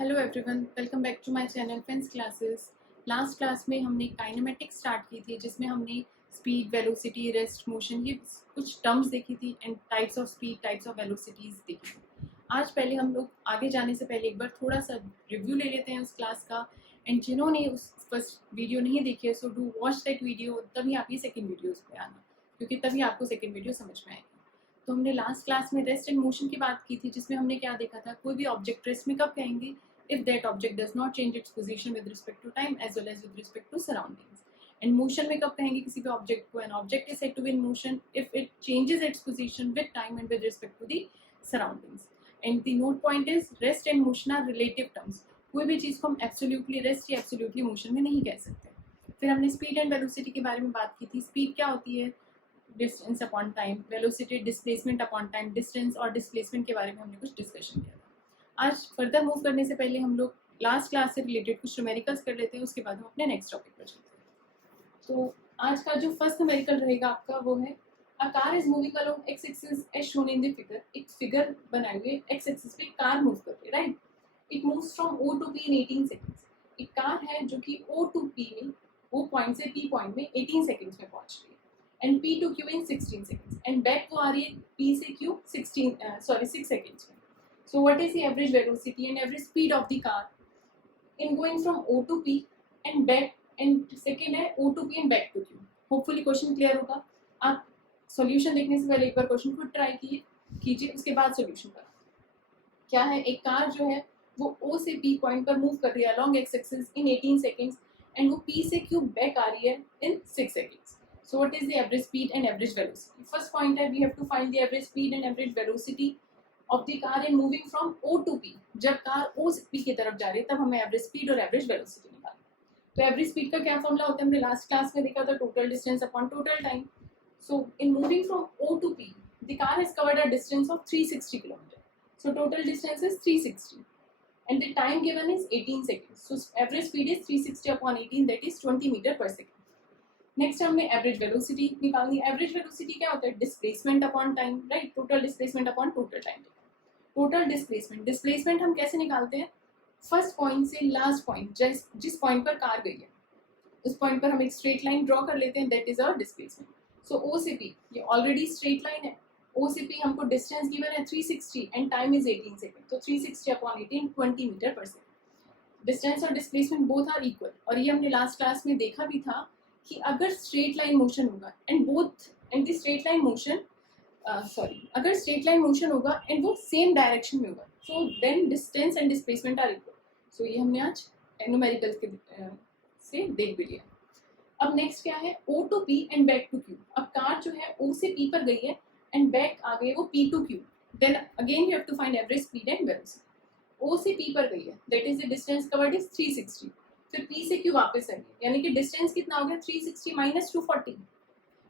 Hello everyone, welcome back to my channel Fens classes. Last class में हमने kinematics start की थी, जिसमें हमने स्पीड, वेलोसिटी, रेस्ट, मोशन, ये कुछ टर्म्स देखी थी and types of speed, types of velocities देखी थी। आज पहले हम लोग आगे जाने से पहले एक बार थोड़ा सा रिव्यू ले लेते हैं उस क्लास का। एंड जिन्होंने उस फर्स्ट वीडियो नहीं देखी है, so do watch that video, तभी आप ये सेकेंड वीडियोज़ पे आना, क्योंकि तभी आपको सेकेंड वीडियो समझ में आएगी। तो हमने लास्ट क्लास में रेस्ट एंड मोशन की बात की थी, जिसमें हमने क्या देखा था, कोई भी ऑब्जेक्ट रेस्ट में कब कहेंगे, if that object does not change its position with respect to time as well as with respect to surroundings. And motion में कब कहेंगे किसी भी object को, an object is said to be in motion if it changes its position with time and with respect to the surroundings. And the note point is rest and motion are relative terms. कोई भी चीज़ को हम absolutely rest या absolutely motion में नहीं कह सकते। फिर हमने speed and velocity के बारे में बात की थी। speed क्या होती है, distance upon time, velocity displacement upon time, distance और displacement के बारे में हमने कुछ डिस्कशन किया था। आज फर्दर मूव करने से पहले हम लोग लास्ट क्लास से रिलेटेड कुछ न्यूमेरिकल्स कर लेते हैं, उसके बाद हम अपने नेक्स्ट टॉपिक पर चलते हैं। तो आज का जो फर्स्ट न्यूमेरिकल रहेगा आपका वो है, a car is moving along X axis as shown in the figure. एक फिगर बनाए हुए एक्स एक्सिस पे कार मूव कर रही है, right. It moves from O to P in 18 seconds. एक कार है जो कि ओ टू पी में, ओ पॉइंट से पी पॉइंट में 18 सेकंड्स में पहुंच रही है, and P to Q in 16 seconds, and back वो आ रही है पी से क्यू 6 सेकंड्स में। So what is the average velocity and average speed of the car in going from O to P and back, and second है O to P and back to Q। Hopefully question clear होगा। आप solution देखने से पहले एक बार question खुद try कीजिए, उसके बाद सॉल्यूशन करा। क्या है, एक कार जो है वो O से P पॉइंट पर मूव कर रही है along x axis in 18 seconds and वो P से Q बैक आ रही है in 6 seconds। So what is the average speed and average velocity? First point है, we have to find the average speed and average velocity of the car in moving from O to P। जब car O से P की तरफ जा रही है तब हमें एवरेज स्पीड और एवरेज वेलोसिटी निकालना। तो एवरेज स्पीड का क्या फॉर्मूला होता है, हमने लास्ट क्लास में देखा था, total distance upon total time. So in moving from O to P the car has covered a distance of 360 km. So total distance is 360 and the time given is 18 seconds. So average speed is 360 upon 18, that is 20 meter per second. Next हमने average velocity निकालनी। Average velocity क्या होता है, displacement upon time, right. Total displacement upon total time. Total displacement हम कैसे निकालते हैं, first point से लास्ट पॉइंट, जिस पॉइंट पर कार गई है उस पॉइंट पर हम एक स्ट्रेट लाइन ड्रॉ कर लेते हैं, दैट इज आवर डिस्प्लेसमेंट। सो ओ से पी, ये ऑलरेडी स्ट्रेट लाइन है। ओ से पी हमको डिस्टेंस गिवन है 360 एंड टाइम इज 18 सेकंड। तो 360 अपॉन 18, 20 मीटर पर सेकंड। डिस्टेंस और डिस्प्लेसमेंट बोथ आर इक्वल, और ये हमने लास्ट क्लास में देखा भी था कि अगर स्ट्रेट लाइन मोशन होगा and the straight line motion अगर स्ट्रेट लाइन मोशन होगा एंड वो सेम डायरेक्शन में होगा, so then distance and displacement are equal. So ये हमने आज न्यूमेरिकल्स के से देख भी लिया। अब नेक्स्ट क्या है, O to P and back to Q। अब कार जो है O से P पर गई है एंड बैक आ गई वो P to Q, then again you have to find average speed and velocity. O से P पर गई है, that is the distance covered is 360, फिर P से Q वापस आई है, यानी कि डिस्टेंस कितना हो गया, 360 माइनस 240।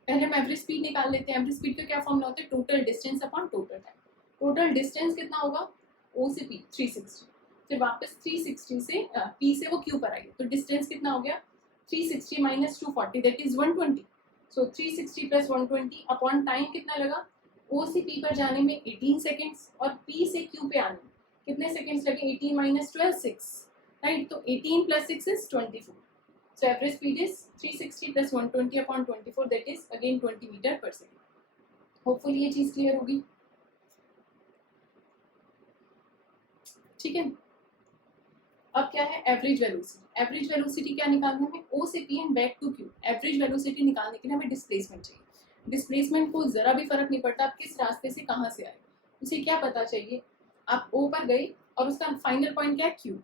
पहले हम एवरेज स्पीड निकाल लेते हैं। एवरेज स्पीड का क्या फॉर्मूला होता है, total distance upon total time. Total distance कितना होगा, O से P 360, फिर वापस 360 से P से वो Q पर आई, तो डिस्टेंस कितना हो गया, 360 minus 240, that is 120। So 360 plus 120 upon time कितना लगा, O से P पर जाने में 18 सेकेंड्स और P से Q पे आने में कितने सेकेंड्स लगे, 18 माइनस 12 6, राइट। तो 18 plus 6 is 24। So average speed is 360 plus 120 upon 24, that is again 20 meter per second. Hopefully ये चीज क्लियर होगी, ठीक है। अब क्या है, एवरेज वेलोसिटी। एवरेज वेलोसिटी क्या निकालना है, O से P and back to Q। Average velocity निकालने के लिए हमें डिस्प्लेसमेंट चाहिए। डिस्प्लेसमेंट को जरा भी फर्क नहीं पड़ता आप किस रास्ते से कहाँ से आए, उसे क्या पता चाहिए, आप O पर गए और उसका फाइनल पॉइंट क्या है, Q।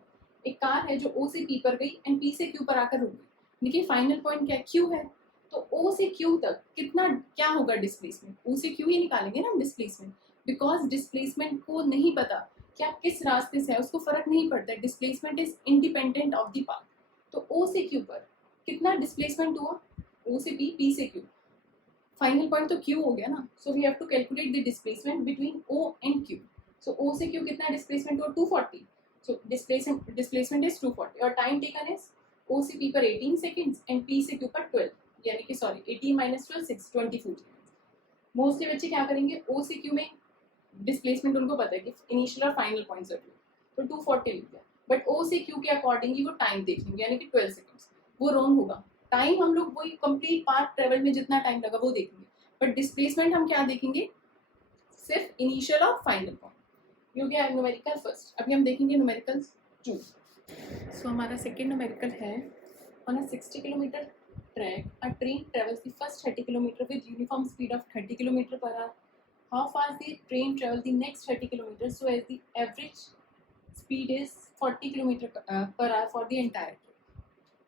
एक कार है जो O से P पर गई एंड P से Q पर आकर रुक गई, देखिए फाइनल पॉइंट क्या, Q है। तो O से Q तक कितना क्या होगा डिस्प्लेसमेंट, O से Q ही निकालेंगे ना हम डिस्प्लेसमेंट, बिकॉज डिस्प्लेसमेंट को नहीं पता कि आप किस रास्ते से है, उसको फर्क नहीं पड़ता। Displacement is independent of the path. तो O से Q पर कितना डिस्प्लेसमेंट हुआ, O से P, P से Q, फाइनल पॉइंट तो Q हो गया ना। So we have to calculate the displacement between O and Q। So O से Q कितना डिस्प्लेसमेंट हुआ, 240। So displacement is 240 और टाइम टेकन इज O से P पर 18 सेकंड्स एंड P से Q पर 12, यानी कि 18 माइनस 12 6, 24। मोस्टली बच्चे क्या करेंगे, O से Q में डिस्प्लेसमेंट उनको पता है कि इनिशियल और फाइनल पॉइंट जरूर, तो 240 लिख दिया। बट ओ से क्यू के अकॉर्डिंगली वो टाइम देख लेंगे, यानी कि 12 सेकेंड्स, वो रॉन्ग होगा। टाइम हम लोग वही कंप्लीट पाथ ट्रेवल में जितना टाइम लगा वो देखेंगे, बट डिस्प्लेसमेंट हम क्या देखेंगे, सिर्फ इनिशियल और फाइनल पॉइंट। ये हो गया न्यूमेरिकल फर्स्ट। अभी हम देखेंगे न्यूमेरिकल 2। सो हमारा सेकेंड न्यूमेरिकल है, on a 60 kilometer track, a train travels the first 30 kilometer with uniform speed of 30 kilometer per hour. How fast the train travels the next 30 kilometers so as the average speed is 40 kilometer per hour for the entire trip.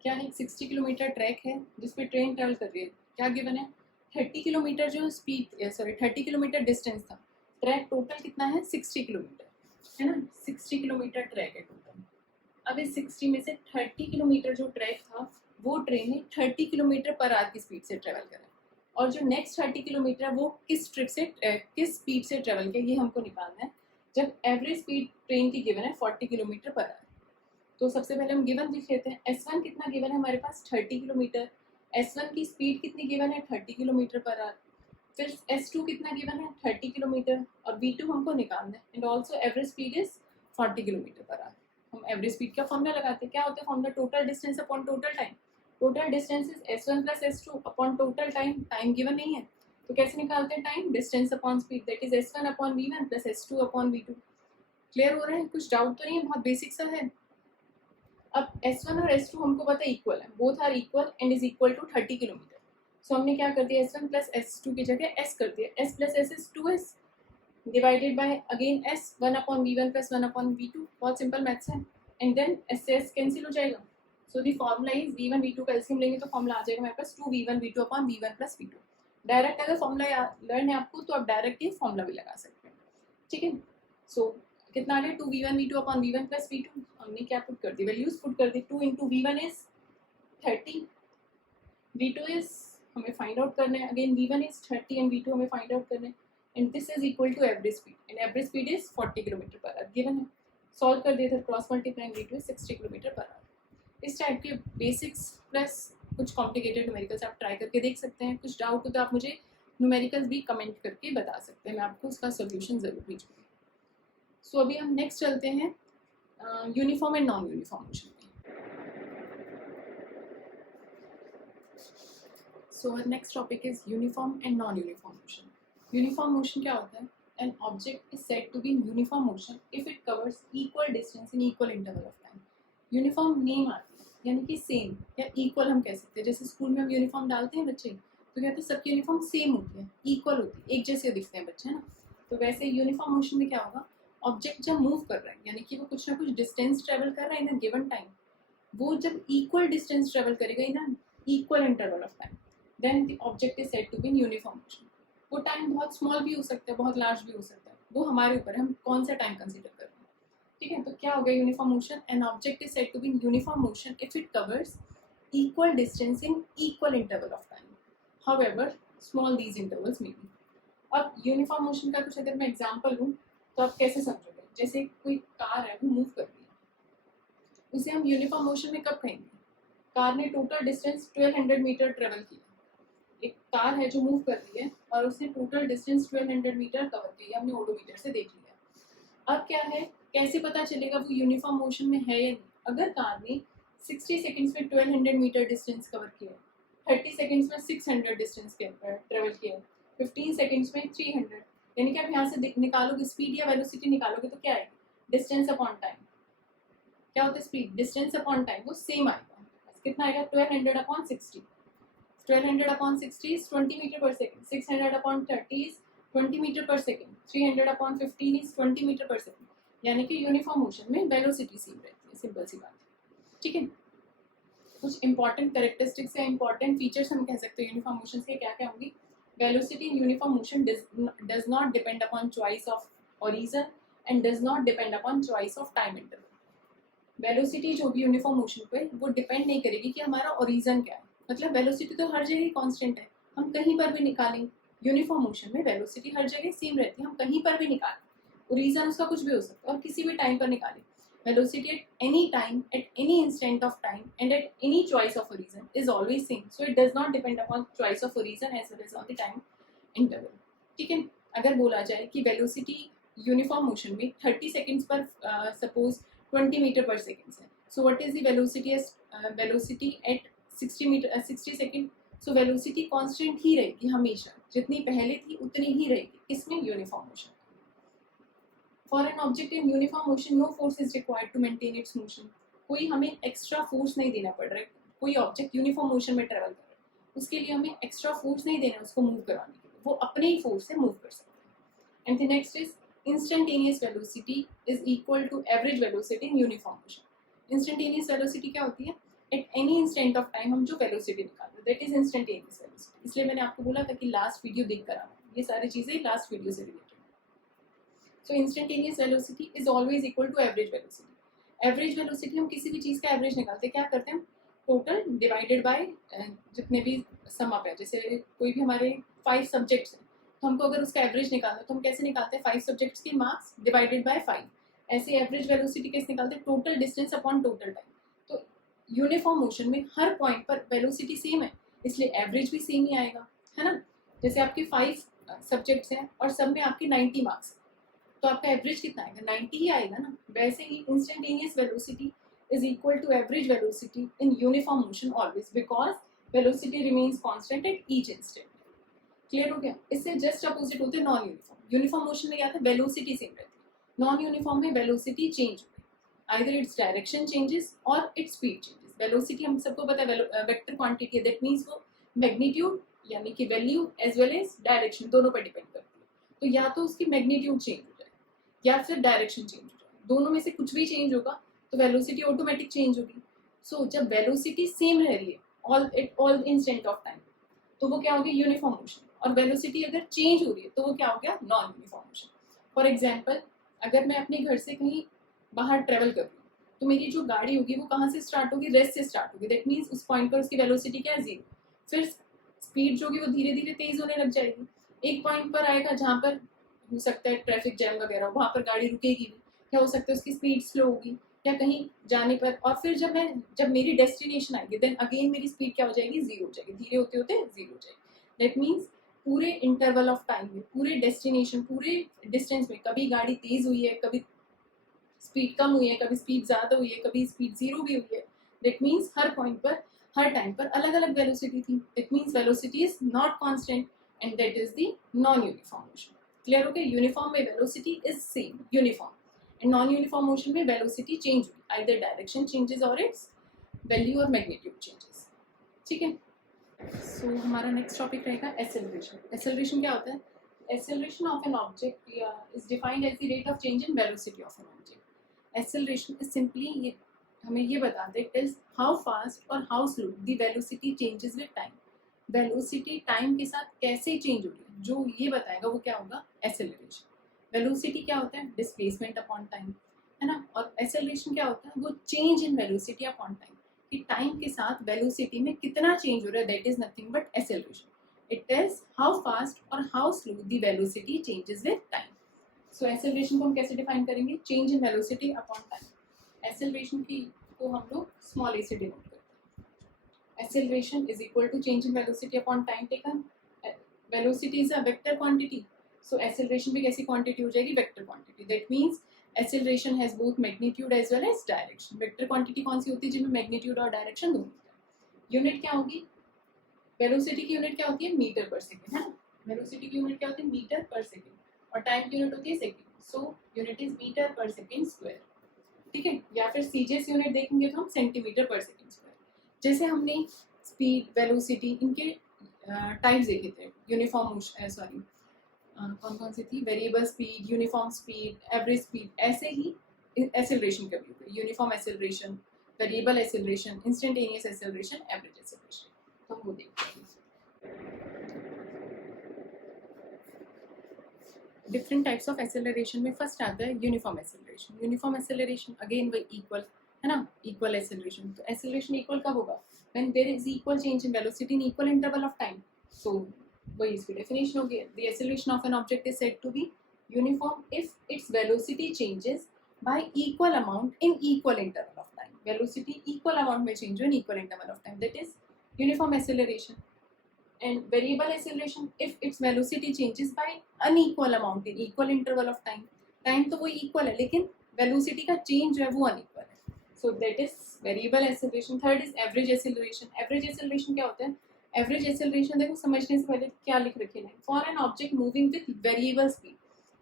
क्या है, 60 kilometre track है जिस पे train travel कर रही है, क्या given है, 30 किलोमीटर जो स्पीड, सॉरी 30 किलोमीटर डिस्टेंस था, ट्रैक टोटल कितना है 60 किलोमीटर है ना, 60 किलोमीटर ट्रैक है टोटल। अब इस 60 में से 30 किलोमीटर जो ट्रैक था वो ट्रेन ने 30 किलोमीटर पर आवर की स्पीड से ट्रेवल करा, और जो नेक्स्ट 30 किलोमीटर वो किस ट्रिप से किस स्पीड से ट्रेवल किया, ये हमको निकालना है। जब एवरेज स्पीड ट्रेन की गिवन है 40 किलोमीटर पर आवर, तो सबसे पहले हम गिवन लिख लेते हैं। S1 कितना गिवन है हमारे पास 30 किलोमीटर, S1 की स्पीड कितनी गिवन है 30 किलोमीटर पर आवर। फिर S2 कितना गिवन है 30 किलोमीटर, और V2 हमको निकालना है, and also average speed is 40 kilometre per our. हम एवरेज स्पीड का फॉर्मूला लगाते हैं, क्या होता है formula, total distance upon total time. Total distance is S1 plus S2 upon total time, time given नहीं है तो कैसे निकालते हैं time, distance upon speed, that is S1 upon V1 plus S2 upon V2। Clear हो रहा है, कुछ डाउट तो नहीं है, बहुत बेसिक सा है। अब S1 और S2 हमको पता है इक्वल है, both are equal and is equal to 30 kilometre. So हमने क्या कर दिया, S1 प्लस S2 की जगह S कर दिया, S plus S is 2S divided by again S 1 upon V1 plus 1 upon V2। बहुत सिंपल मैथ्स है, एंड देन S से S कैंसिल हो जाएगा। सो the formula is V1 V2 का एलसीएम लेंगे तो फॉर्मूला आ जाएगा हमारे पास 2V1 V2 upon V1 plus V2। Direct अगर फॉर्मूला लर्न है आपको तो आप डायरेक्ट ये फॉर्मूला भी लगा सकते हैं, ठीक है। सो कितना आ रहा है 2V1 V2 upon V1 plus V2, हमने क्या पुट कर दी, वैल्यूज पुट कर दी। 2 into V1 is 30, V2 is हमें फाइंड आउट करना है, again V1 is 30 and V2 हमें फाइंड आउट करना है, and this is equal to average speed, and average speed is 40 kilometre per hour given है। Solve कर दिया था, cross multiplying V2 is 60 kilometre per hour. इस टाइप के basics plus कुछ कॉम्प्लिकेटेड न्यूमेरिकल्स आप ट्राई करके देख सकते हैं। कुछ डाउट हो तो आप मुझे न्यूमेरिकल्स भी कमेंट करके बता सकते हैं, मैं आपको उसका सोल्यूशन ज़रूर भेजूँगी। सो अभी हम नेक्स्ट चलते हैं uniform and non uniform motion में। सो our next topic is uniform and non-uniform motion. Uniform motion क्या होता है? An object is said to be in uniform motion if it covers equal distance in equal interval of time. Uniform name आती है, यानी कि same या equal हम कह सकते हैं। जैसे स्कूल में हम यूनिफॉर्म डालते हैं बच्चे, तो कहते हैं सबकी यूनिफॉर्म सेम होती है, इक्वल होती है, एक जैसे दिखते हैं बच्चे, है ना। तो वैसे यूनिफॉर्म मोशन में क्या होगा, ऑब्जेक्ट जब मूव कर रहा है, यानी कि वो कुछ ना कुछ डिस्टेंस ट्रेवल कर रहा है इन अ गिवन टाइम, वो जब इक्वल डिस्टेंस ट्रेवल करेगा in a equal interval of time, then the object is said to be in uniform motion. वो टाइम बहुत स्मॉल भी हो सकता है, बहुत लार्ज भी हो सकता है, वो हमारे ऊपर है, हम कौन सा टाइम कंसीडर कर रहे हैं, ठीक है। तो क्या हो गया uniform motion, an object is said to be in uniform motion if it covers equal distance in equal interval of time, however small these intervals may be. अब यूनिफॉर्म मोशन का कुछ अगर मैं एग्जांपल लूँ तो आप कैसे समझोगे, जैसे कोई कार है वो मूव कर रही है, उसे हम यूनिफॉर्म मोशन में कब कहेंगे, कार ने टोटल डिस्टेंस 1200 मीटर ट्रेवल किया। एक कार है जो मूव कर रही है और उसने टोटल डिस्टेंस 1200 मीटर कवर किया, हमने ओडोमीटर से देख लिया। अब क्या है, कैसे पता चलेगा वो यूनिफॉर्म मोशन में है या नहीं, अगर कार ने 60 सेकंड्स में 1200 मीटर डिस्टेंस कवर किया, 30 सेकंड्स में 600 डिस्टेंस ट्रेवल किया, 15 सेकंड्स में 300, यानी कि आप यहाँ से निकालोगे स्पीड या वेलोसिटी निकालोगे तो क्या है, डिस्टेंस अपॉन टाइम। क्या होता है स्पीड, डिस्टेंस अपॉन टाइम, वो सेम आएगा, कितना आएगा 1200 upon 60, 1200 upon 60 is 20 meter per second, 600 upon 30 is 20 meter per second, 300 upon 15 is 20 meter per second, यानी कि यूनिफॉर्म मोशन में वेलोसिटी सेम रहती है, सिंपल सी बात है, ठीक है। कुछ इंपॉर्टेंट कैरेक्टरिस्टिक्स या इंपॉर्टेंट फीचर्स हम कह सकते हैं यूनिफॉर्म मोशन के, क्या क्या होंगी, velocity in uniform motion does not depend upon choice of origin and does not depend upon choice of time interval. Velocity जो भी यूनिफॉर्म मोशन पे वो डिपेंड नहीं करेगी कि हमारा ओरिजिन क्या है, मतलब वेलोसिटी तो हर जगह कांस्टेंट है, हम कहीं पर भी निकालें, यूनिफॉर्म मोशन में वेलोसिटी हर जगह सेम रहती है, हम कहीं पर भी निकालें, रीजन उसका कुछ भी हो सकता है, और किसी भी टाइम पर निकालें, velocity at any time, at any instant of time and at any choice of region is always same, so it does not depend upon choice of region as well as on the time interval, ठीक है। अगर बोला जाए कि velocity uniform motion में 30 seconds पर suppose 20 metre per second है. So what is the velocity at 60 second. So velocity constant ही रहेगी हमेशा, जितनी पहले थी उतनी ही रहेगी. इसमें uniform motion. For an object in uniform motion no force is required to maintain its motion. कोई हमें एक्स्ट्रा फोर्स नहीं देना पड़ रहा है. कोई ऑब्जेक्ट यूनिफॉर्म मोशन में ट्रेवल कर रहा है, उसके लिए हमें एक्स्ट्रा फोर्स नहीं देना उसको मूव करवाने के लिए. वो अपने ही फोर्स से मूव कर सकते हैं. And the next is instantaneous velocity is equal to average velocity in uniform motion. Instantaneous velocity क्या होती है? At any instant of time हम जो वेलोसिटी निकालते हैं, दैट इज इंस्टेंटेनियस वेलोसिटी. इसलिए मैंने आपको बोला था कि लास्ट वीडियो देख कर आना. ये सारी चीजें लास्ट वीडियो से related. So instantaneous velocity is always equal to average velocity. Average velocity हम किसी भी चीज़ का एवरेज निकालते हैं, क्या करते हैं? टोटल डिवाइडेड बाय जितने भी सम अप है. जैसे कोई भी हमारे 5 सब्जेक्ट्स हैं, तो हमको अगर उसका एवरेज निकालना है तो हम कैसे निकालते हैं? 5 सब्जेक्ट्स के मार्क्स डिवाइडेड बाय 5. ऐसे एवरेज वेलोसिटी कैसे निकालते हैं? Total distance upon total time. तो यूनिफॉर्म मोशन में हर पॉइंट पर वेलोसिटी सेम है, इसलिए एवरेज भी सेम ही आएगा, है ना. जैसे आपके 5 सब्जेक्ट्स हैं और सब में आपके 90 मार्क्स, तो आपका एवरेज कितना आएगा? 90 ही आएगा ना. वैसे ही instantaneous velocity is equal to average velocity in uniform motion always because velocity remains constant at each instant. Clear हो गया? इससे जस्ट अपोजिट होते हैं नॉन यूनिफॉर्म. यूनिफॉर्म मोशन में क्या था? वेलोसिटी सेम रहती है. नॉन यूनिफॉर्म में वेलोसिटी चेंज होती है, आइदर इट्स डायरेक्शन चेंजेस और इट्स स्पीड चेंजेस. वेलोसिटी हम सबको पता है वेक्टर क्वांटिटी है, दैट मीन्स वो मैग्नीट्यूड यानी कि value as well as direction दोनों पर डिपेंड करती है. तो या तो उसकी मैग्नीट्यूड चेंज हो जाए या फिर डायरेक्शन चेंज हो जाए. दोनों में से कुछ भी चेंज होगा तो वेलोसिटी ऑटोमेटिक चेंज होगी. सो जब वेलोसिटी सेम रह रही है ऑल इंस्टेंट ऑफ टाइम, तो वो क्या हो गया? Uniform motion. और वेलोसिटी अगर चेंज हो रही है तो वो क्या हो गया? Non uniform motion. For example, अगर मैं अपने घर से कहीं बाहर ट्रेवल कर रही हूँ, तो मेरी जो गाड़ी होगी वो कहाँ से स्टार्ट होगी? रेस्ट से स्टार्ट होगी. दैट मीन्स उस पॉइंट पर उसकी वेलोसिटी क्या है? 0. फिर स्पीड जो होगी वो धीरे धीरे तेज होने लग जाएगी. एक पॉइंट पर आएगा जहाँ पर हो सकता है ट्रैफिक जैम वगैरह, वहाँ पर गाड़ी रुकेगी भी. क्या हो सकता है? उसकी स्पीड स्लो होगी या कहीं जाने पर. और फिर जब मेरी डेस्टिनेशन आएगी, देन अगेन मेरी स्पीड क्या हो जाएगी? 0 हो जाएगी. धीरे होते होते 0 हो जाएगी. दैट मीन्स पूरे इंटरवल ऑफ टाइम में, पूरे डेस्टिनेशन, पूरे डिस्टेंस में कभी गाड़ी तेज हुई है, कभी स्पीड कम हुई है, कभी स्पीड ज़्यादा हुई है, कभी स्पीड 0 भी हुई है. दैट मीन्स हर पॉइंट पर, हर टाइम पर अलग अलग वेलोसिटी थी. It means velocity is not constant and that is the non uniform motion. Clear हो गया? यूनिफॉर्म में velocity is same, uniform. And non uniform motion में वेलोसिटी चेंज होगी, आइदर डायरेक्शन चेंजेस और इट्स वैल्यू और magnitude changes. ठीक है. So हमारा नेक्स्ट टॉपिक रहेगा एक्सेलरेशन. एक्सेलरेशन क्या होता है? Acceleration of an object is defined as the rate of change in velocity of an object. Acceleration is simply हमें ये बताते हैं इज हाउ फास्ट और how slow the velocity changes with time. Velocity time के साथ कैसे change हो रही है, जो ये बताएगा वो क्या होगा? एक्सेलरेशन. वेलोसिटी क्या होता है? डिस्प्लेसमेंट अपॉन टाइम, है ना. और एक्सेलरेशन क्या होता है? वो change in velocity upon time, कि टाइम के साथ वेलोसिटी में कितना चेंज हो रहा है. That is nothing but acceleration. It is how fast और how slow the velocity changes with time. So acceleration को हम कैसे डिफाइन करेंगे? Change in velocity upon time. Acceleration की को हम लोग स्मॉल ए से डिनोट करते हैं. Acceleration is equal to change in velocity upon time taken. Velocity is a vector quantity. So acceleration भी कैसी क्वांटिटी हो जाएगी? Vector quantity. That means acceleration has both magnitude as well as direction. Vector quantity कौन सी होती है? जिनमें magnitude और डायरेक्शन दोनों. यूनिट क्या होगी? वेलोसिटी की यूनिट क्या होती है? मीटर पर सेकेंड, है ना. वेलोसिटी की यूनिट क्या होती है? Metre per second. और टाइम की यूनिट होती है second. So unit is metre per second square. ठीक है. या फिर सीजीएस यूनिट देखेंगे तो हम सेंटीमीटर पर सेकेंड स्क्वायर. जैसे हमने स्पीड, वेलोसिटी, इनके टाइप्स देखे थे. यूनिफॉर्म मोशन, सॉरी कौन कौन सी थी? Variable speed, uniform speed, average speed. ऐसे ही एक्सेलरेशन का भी होता है. Uniform acceleration, variable acceleration, instantaneous acceleration, average acceleration. तो हम वो देखते हैं. डिफरेंट टाइप्स ऑफ एक्सेलरेशन में फर्स्ट आता है uniform acceleration. Uniform acceleration again वही इक्वल, है ना, इक्वल एक्सेलरेशन. तो एक्सेलरेशन इक्वल कब होगा? When there is equal change in velocity in equal interval of time. So वही इसकी डेफिनेशन होगी. The acceleration of an object is said to be uniform if its velocity changes by equal amount in equal interval of time. Velocity equal amount में change हो in equal interval of time, that is uniform acceleration. And variable acceleration if its velocity changes by unequal amount in equal interval of time. Time तो वो equal है लेकिन velocity का change जो है वो अनइक्वल है. So that is variable acceleration. Third is average acceleration. Average acceleration क्या होता है? एवरेज एक्सेलरेशन देखो समझने से पहले क्या लिख रखे हैं, for an object moving with variable speed.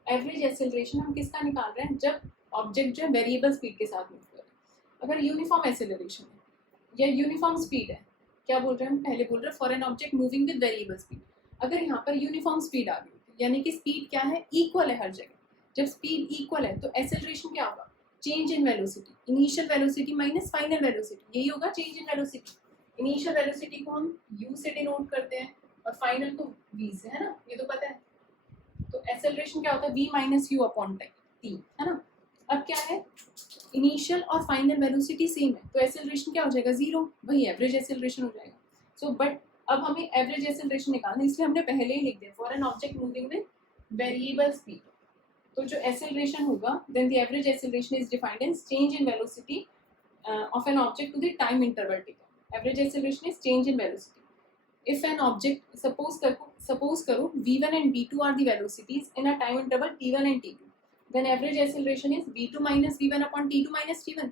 Average acceleration हम किसका निकाल रहे हैं? जब ऑब्जेक्ट जो है वेरिएबल स्पीड के साथ मूव कर रहे हैं. अगर यूनिफॉर्म एक्सेलरेशन है या यूनिफॉर्म स्पीड है, क्या बोल रहे हैं हम? पहले बोल रहे हैं for an object moving with variable speed. अगर यहाँ पर यूनिफॉर्म स्पीड आ गई यानी कि स्पीड क्या है? इक्वल है हर जगह. जब स्पीड इक्वल है तो एक्सेलरेशन क्या होगा? Change in velocity. Initial velocity minus final velocity, यही होगा change in velocity. Initial velocity को हम u से डिनोट करते हैं और फाइनल को v से, है ना, ये तो पता है. तो एक्सेलरेशन क्या होता है? v minus you upon t, है ना. अब क्या है? इनिशियल और फाइनल वेलोसिटी सेम है तो एक्सेलरेशन क्या हो जाएगा? जीरो. वही एवरेज एक्सेलरेशन हो जाएगा. सो बट अब हमें एवरेज एक्सेलरेशन निकालना है, इसलिए हमने पहले ही लिख दिया for an object moving with variable speed. तो जो एक्सेलरेशन होगा then the average acceleration is defined as change in velocity of an object to the time interval taken. Average acceleration is change in velocity. If an object, suppose करो v1 and v2 are the velocities in a time interval t1 and t2, then average acceleration is v2 minus v1 upon t2 minus t1.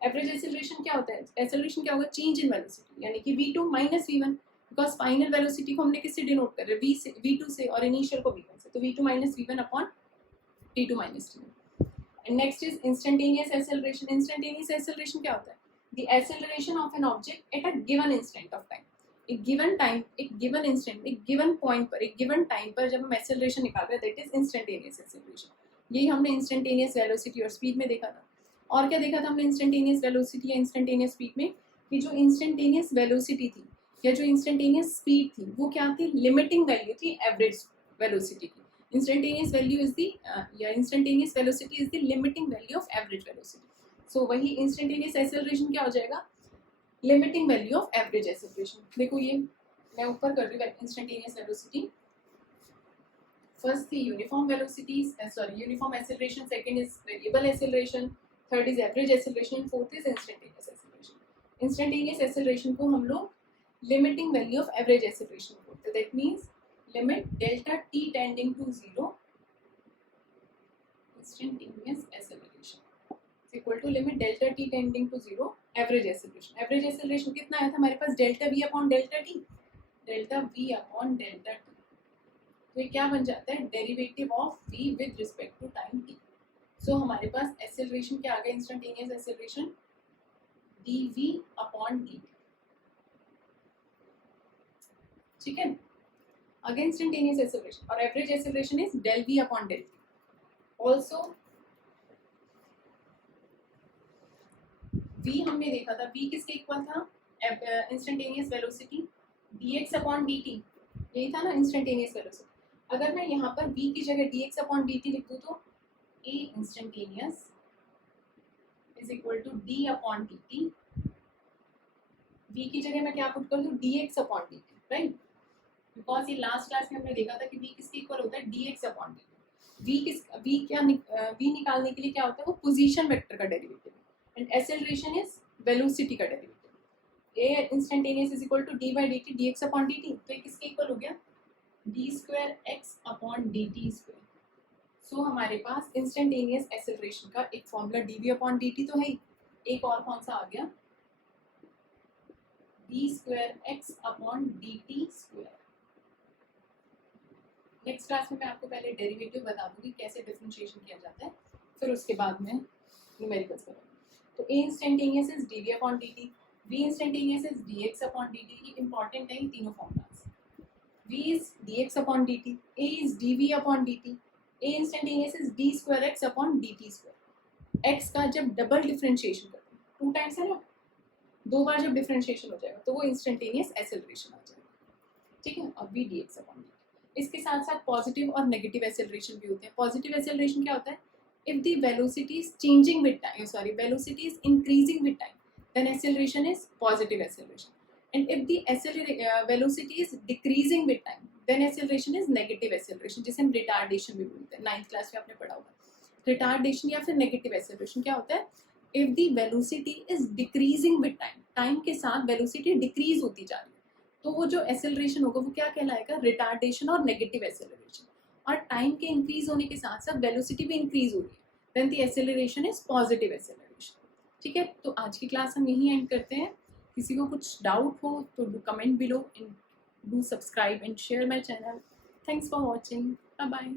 Average acceleration क्या होता है? Acceleration क्या होगा? Change in velocity, यानी कि v2 minus v1, because final velocity को हमने किससे डिनोट कर रहे हैं? v2 से और initial को v1 से, तो v2 minus v1 upon t2 minus t1. And next is instantaneous acceleration. Instantaneous acceleration क्या होता है? The acceleration of an object at a given instant of time. एक गिवन टाइम, एक गिवन इंस्टेंट, एक given point पर, एक given time पर जब हम एक्सेलरेशन निकाल रहे हैं दैट इज इंस्टेंटेनियस एक्सेलरेशन. यही हमने इंस्टेंटेनियस वेलोसिटी और स्पीड में देखा था. और क्या देखा था हमने इंस्टेंटेनियस वेलोसिटी या इंस्टेंटेनियस स्पीड में? कि जो इंस्टेंटेनियस वेलोसिटी थी या जो इंस्टेंटेनियस स्पीड थी वो क्या थी? लिमिटिंग वैल्यू थी एवरेज वेलोसिटी की. इंस्टेंटेनियस वैल्यू इज दी या instantaneous velocity is the limiting value of average velocity. So वही इंस्टेंटेनियस एक्सेलरेशन क्या हो जाएगा? Limiting value of average acceleration. देखो ये मैं ऊपर कर रही हूँ इंस्टेंटेनियस वेलोसिटी. फर्स्ट थी uniform velocities, sorry uniform acceleration. Second is variable acceleration. Third is average acceleration. Fourth is instantaneous acceleration. Instantaneous acceleration को हम लोग limiting value of average acceleration बोलते हैं. That means limit delta T tending to zero instantaneous acceleration equal to limit delta T tending to zero average acceleration. Average acceleration कितना आया था हमारे पास? Delta V upon delta T. Delta V upon delta T, तो ये क्या बन जाता है? Derivative of V with respect to time T. So हमारे पास एक्सेलरेशन क्या आ गया? Instantaneous acceleration D V upon D. ठीक है. अगेन इंस्टेंटेनियस एक्सेलरेशन और average acceleration is del v upon del t. Also v हमने देखा था, v किसके इक्वल था? Instantaneous velocity dx upon dt, यही था ना इंस्टेंटेनियस वेलोसिटी. अगर मैं यहाँ पर v की जगह dx अपॉन dt लिख दूँ तो a instantaneous is equal to d upon dt. v की जगह मैं क्या पुट कर दूँ? dx upon dt, right. Because ये लास्ट क्लास में हमने देखा था कि v किसके इक्वल होता है? dx upon dt. v निकालने के लिए क्या होता है? वो पोजीशन वेक्टर का derivative and acceleration is velocity का derivative. a instantaneous is equal to d by dt dx upon dt, तो ये किसके इक्वल हो गया? d square x upon dt square. सो हमारे पास इंस्टेंटेनियस एक्सेलरेशन का एक फॉर्मूला dv upon dt तो है ही, एक और कौन सा आ गया? d square x upon dt square. Next class में मैं आपको पहले डेरिवेटिव बता दूंगी कैसे डिफरेंशिएशन किया जाता है, फिर उसके बाद में न्यूमेरिकल्स करेंगे. तो a instantaneous is dv upon dt, v instantaneous is dx upon dt. ये इंपॉर्टेंट है ये तीनों formulas. v is dx upon dt, a is dv upon dt, a instantaneous is d square x upon dt square. x का जब double differentiation करते हैं, 2 times है ना, 2 बार जब डिफरेंशिएशन हो जाएगा तो वो इंस्टेंटेनियस एक्सेलरेशन आ जाएगा. ठीक है. अब v dx अपॉन dt. इसके साथ साथ पॉजिटिव और नेगेटिव एक्सेलरेशन भी होते हैं. पॉजिटिव एक्सेलरेशन क्या होता है? If the velocity is changing with time, velocity is increasing with time, then acceleration is positive acceleration. And if the velocity is decreasing with time, then acceleration is negative acceleration, जिसे हम retardation भी बोलते हैं. 9th class में आपने पढ़ा होगा. Retardation या फिर negative acceleration क्या होता है? If the velocity is decreasing with time, time के साथ velocity decrease होती जा रही है, तो वो जो acceleration होगा वो क्या कहलाएगा? Retardation और negative acceleration. और टाइम के इंक्रीज होने के साथ साथ वेलोसिटी भी इंक्रीज हो रही है then the acceleration is positive acceleration. ठीक है, तो आज की क्लास हम यहीं एंड करते हैं। किसी को कुछ डाउट हो तो do comment below and do subscribe and share my channel. Thanks for watching, bye bye.